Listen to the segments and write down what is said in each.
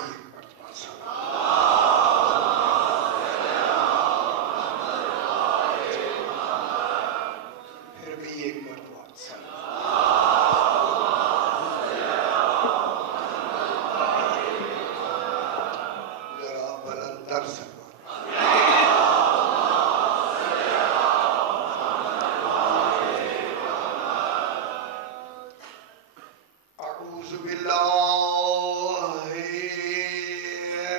ایک مرتبہ پھر بھی ایک مرتبہ ذرا بلندر سے اعوذ باللہ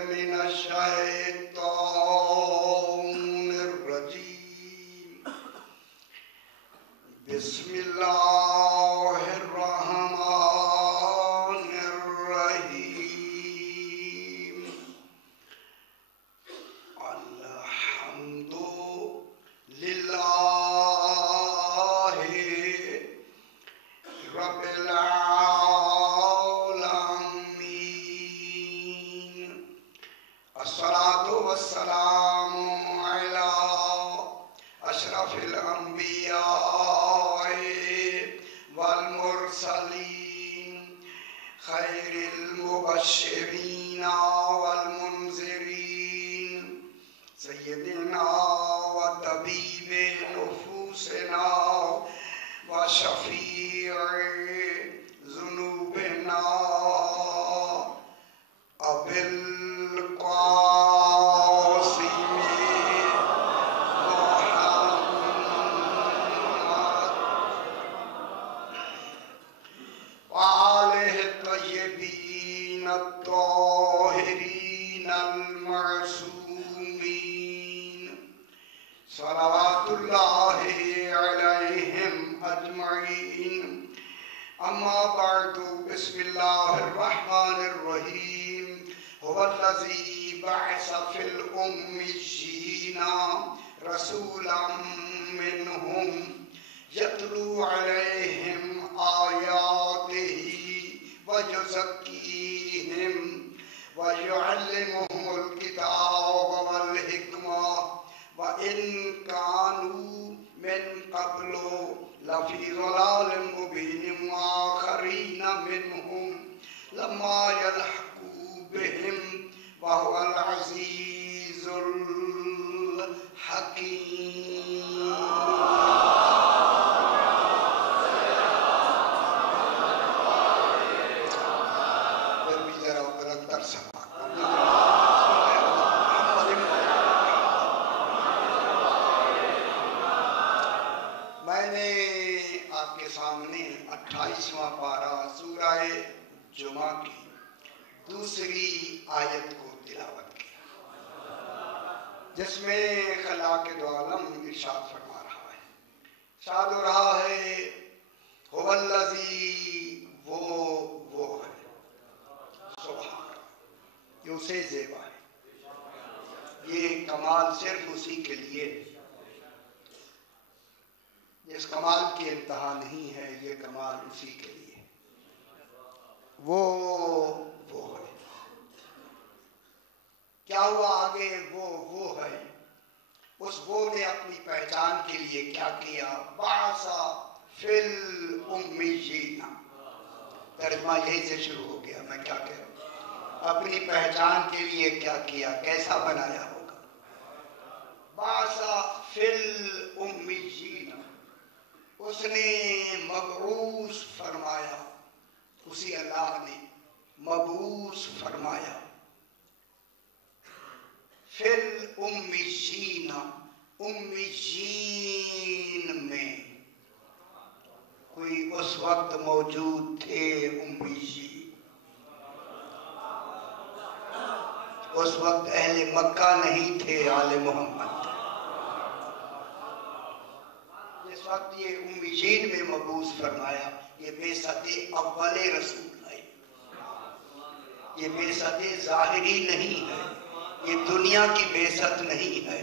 من الشیطان الرجیم بسم اللہ الرحمن الرحیم الحمد للہ رب العالمین الصلاة والسلام علی اشرف الانبیاء والمرسلین خیر المبشرین والمنذرین سیدنا وطبیب نفوسنا وشفیع ذنوبنا ابی القاسم وآلہ الطیبین الطاہرین المعصومین صلوات اللہ علیہم اجمعین اما بعد بسم اللہ الرحمن الرحیم هو الذی بعث فی الأمیین رسولا منہم یتلو علیہم آیاتہ ویزکیہم ویعلمہم الکتاب والحکمہ وَإِن كَانُوا مِن قَبْلُ لَفِي ضَلَالٍ مُبِينٍ وَآخَرِينَ مِنْهُمْ لَمَّا يَلْحَقُوا بِهِمْ وَهُوَ الْعَزِيزُ الْحَكِيمُ پھر بھی ذرا بلندر سماع میں نے آپ کے سامنے 28واں پارہ سورہ جمعہ کی دوسری آیت کو تلاوت کیا جس میں خلاق دو عالم ارشاد فرما رہا ہے، ارشاد ہو رہا ہے هو الذی وہ ہے سبحان یہ اسے زیبا ہے، یہ کمال صرف اسی کے لیے ہے، اس کمال کی انتہا نہیں ہے، یہ کمال اسی کے لیے ہے، وہ ہے کیا ہوا آگے وہ ہے، اس وہ نے اپنی پہچان کے لیے کیا کیا، بعث فی الامیین، ترجمہ یہی سے شروع ہو گیا، میں کیا کہہ رہا ہوں، اپنی پہچان کے لیے کیا کیا، کیسا بنایا ہوگا، بعث فی الامیین، اس نے مبعوث فرمایا، اسی اللہ نے مبعوث فرمایا، فی الامیین، امیین میں کوئی اس وقت موجود تھے امیین، اس وقت اہل مکہ نہیں تھے، آل محمد، اس وقت یہ امیین میں مبعوث فرمایا، یہ بعثت اول رسول ہے، یہ بعثت ظاہری نہیں ہے، یہ دنیا کی بعثت نہیں ہے،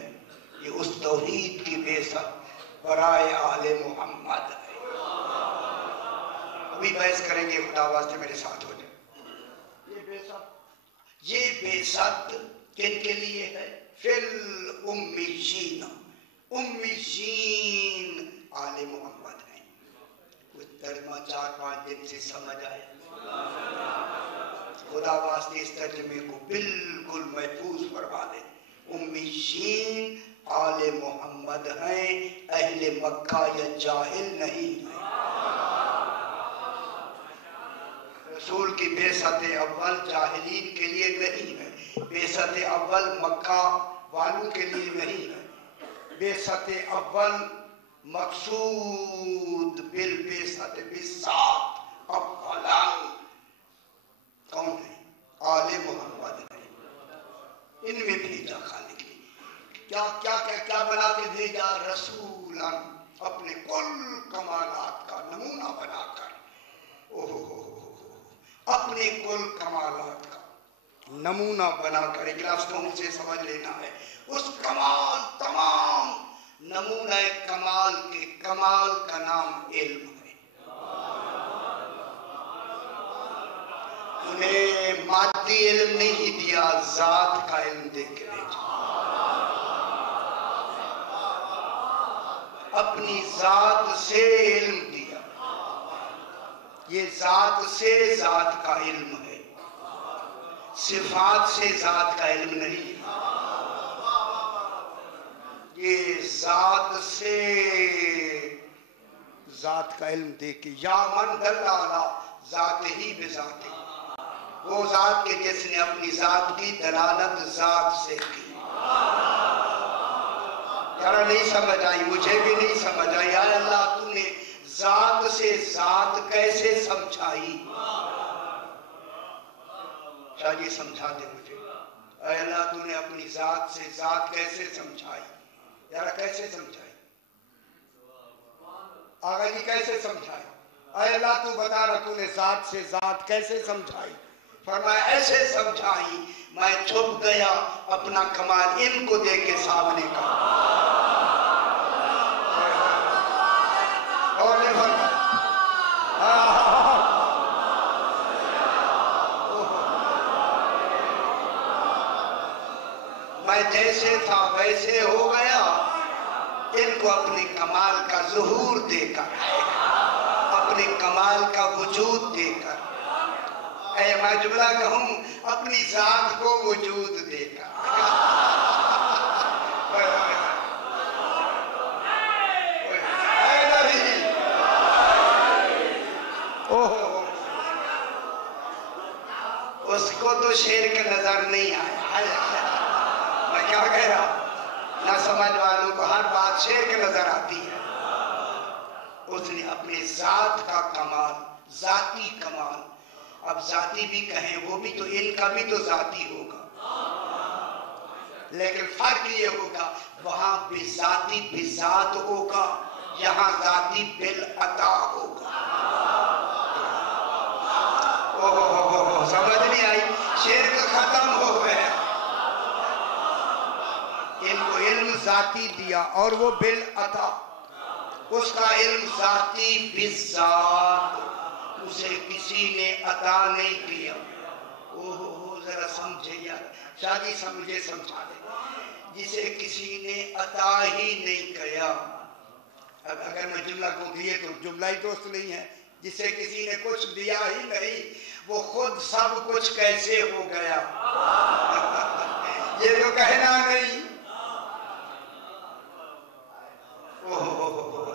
یہ اس توحید کی بعثت برائے آل محمد ہے۔ ابھی بحث کریں گے، خدا واسطے میرے ساتھ ہو جائے۔ یہ بعثت کن کے لیے ہے؟ فی الامیین، امیین آل محمد ہیں۔ کچھ ترجمہ 4-5 دن سے سمجھ آئے؟ خدا واسطے اس ترجمے کو بالکل محفوظ فرما دے. امی شین آل محمد ہیں، اہل مکہ یا جاہل نہیں ہیں. رسول کی بعثت اول جاہلین کے لیے نہیں ہے، بعثت اول مکہ والوں کے لیے نہیں ہے. بعثت اول مقصود بالبعثت بالذات اولا کون ہے؟ آل محمد ہے. ان میں بھیجا خالق نے. کیا بنا کے بھیجا؟ رسولا، اپنے کل کمالات کا نمونہ بنا کر. اپنے کل کمالات کا نمونہ بنا کر. ایک لفظ کو مجھے سمجھ لینا ہے. اس کمال، تمام نمونہ کمال کے کمال کا نام علم ہے. انہیں مادی علم نہیں دیا، ذات کا علم دے کے بھیجا. اپنی ذات سے علم دیا. یہ ذات سے ذات کا علم ہے، صفات سے ذات کا علم نہیں. یہ ذات سے ذات کا علم دے کے یا من دل علی ذات ہی بذات، وہ ذات کے جس نے اپنی ذات کی دلالت ذات سے کی. یار نہیں سمجھ آئی، مجھے بھی نہیں سمجھ آئی. یا اللہ تو نے ذات سے ذات کیسے سمجھائی؟ شاہ جی سمجھا دے مجھے. اے اللہ تو نے اپنی ذات سے ذات کیسے سمجھائی؟ یار کیسے سمجھائی؟ آقا جی کیسے سمجھائی؟ اے اللہ تو بتا رہا تو نے ذات سے ذات کیسے سمجھائی؟ فرمایا ایسے سمجھائی میں چھپ گیا اپنا کمال ان کو دے کے سامنے کا. اور نے فرمایا میں جیسے تھا ویسے ہو گیا، ان کو اپنے کمال کا ظہور دے کر، اپنے کمال کا وجود دے کر. اے میں جملہ کہوں، اپنی ذات کو وجود دے کر. اس کو تو شیر کا نظر نہیں آیا. میں کیا کہہ رہا؟ نہ سمجھ والوں کو ہر بات شیر کے نظر آتی ہے. اس نے اپنے ذات کا کمال، ذاتی کمال، اب ذاتی بھی کہیں وہ بھی تو ان کا بھی تو ذاتی ہوگا، لیکن فرق یہ ہوگا وہاں بذاتی بذات ہوگا، یہاں ذاتی بالعطا ہوگا. سمجھ نہیں آئی؟ شیر کا ختم ہو گیا. ان کو علم ذاتی دیا اور وہ بالعطا، اس کا علم ذاتی بالذات، اسے کسی نے عطا نہیں کیا. ذرا سمجھے یار، شادی سمجھے سمجھا دے. جسے کسی نے عطا ہی نہیں کیا. اب اگر میں جملہ کو دیے تو جملہ ہی دوست نہیں ہے. جسے کسی نے کچھ دیا ہی نہیں، وہ خود سب کچھ کیسے ہو گیا؟ یہ تو کہنا نہیں.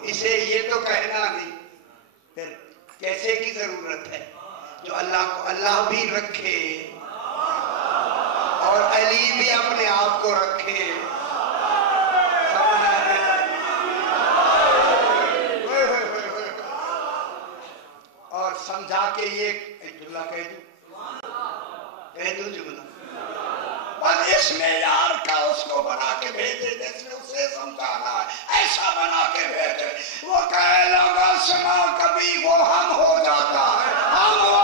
اسے یہ تو کہنا نہیں. پھر کیسے کی ضرورت ہے؟ جو اللہ کو اللہ بھی رکھے اور علی بھی اپنے آپ کو رکھے. اور سمجھا کے یہ جملہ کہہ دوں جملہ، اور اس معیار کا اس کو بنا کے بھیجے جس نے اسے سمجھانا ہے، ایسا بنا کے بھیجے. وہ کہے لگا سنا کبھی وہ ہم ہو جاتا ہے، ہم وہ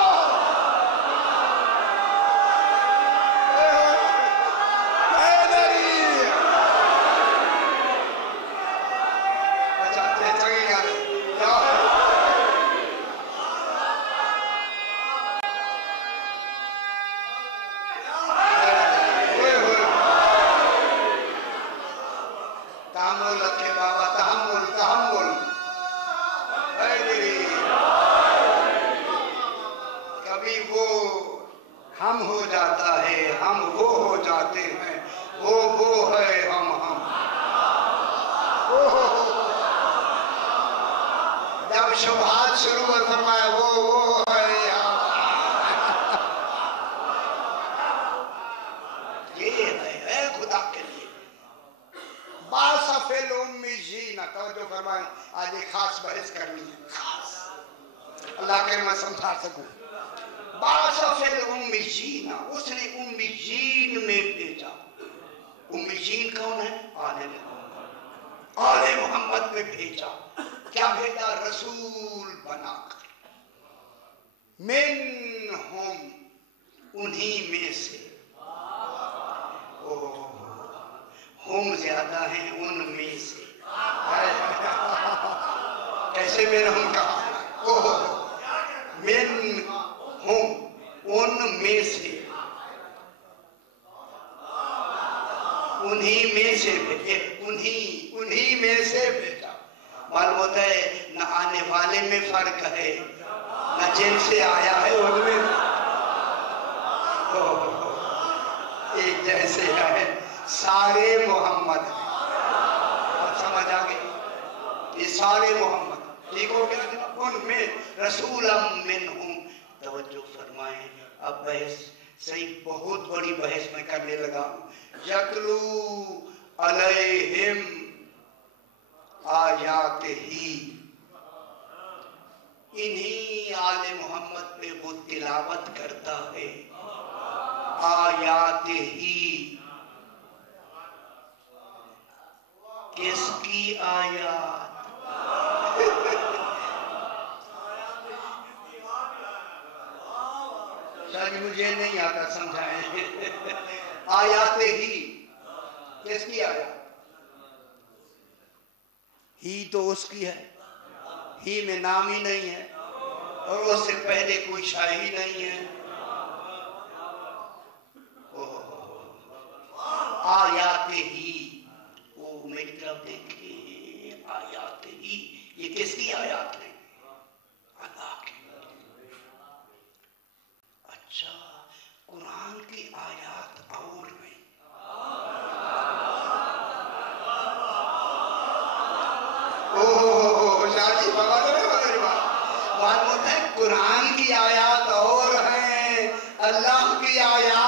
جب شبہات شروع ہوئے فرمایا وہ ہے یہ ہے خدا کے لیے باسفل امیجین. توجہ فرمائیں, آج ایک خاص بحث کرنی ہے, خاص, اللہ کے میں سمجھا سکوں. باسفل امیجین, اس نے امیجین میں بھیجا. امیجین کون ہے؟ آل محمد میں بھیجا. کیا بھیجا؟ رسول بنا کر. منہم, انہی میں سے. ہم زیادہ ہیں ان میں سے. کیسے میں ہم کہا؟ من ہم, ان میں سے, انہی میں سے بھیجے. انہی میں سے بھیجا. معلوم ہوتا ہے نہ آنے والے میں فرق ہے, نہ جن سے آیا ہے ان میں ایک جیسے ہے. سارے محمد ہیں. اب سمجھ آ گئی, یہ سارے محمد. ٹھیک ہو گیا؟ ان میں رسولا منہم. توجہ فرمائیں, اب بحث صحیح بہت بڑی بحث میں کرنے لگا ہوں. یتلو علیہم آیات ہی, انہی آل محمد پہ وہ تلاوت کرتا ہے. آیات ہی, کس کی آیات؟ شاید مجھے نہیں آتا, سمجھائیں. آیات ہی, کس کی آیات؟ ہی تو اس کی ہے, ہی میں نام ہی نہیں ہے, اور اس سے پہلے کوئی شاہی نہیں ہے. آیات ہی, وہ میری طرف دیکھیں. آیات ہی, یہ کس کی آیات ہیں؟ اللہ کی. اچھا, قرآن کی آیات اور ہیں. شاہی بابا تو نہیں بتا رہی بات. بات ہوتا ہے قرآن کی آیات اور ہیں, اللہ کی آیات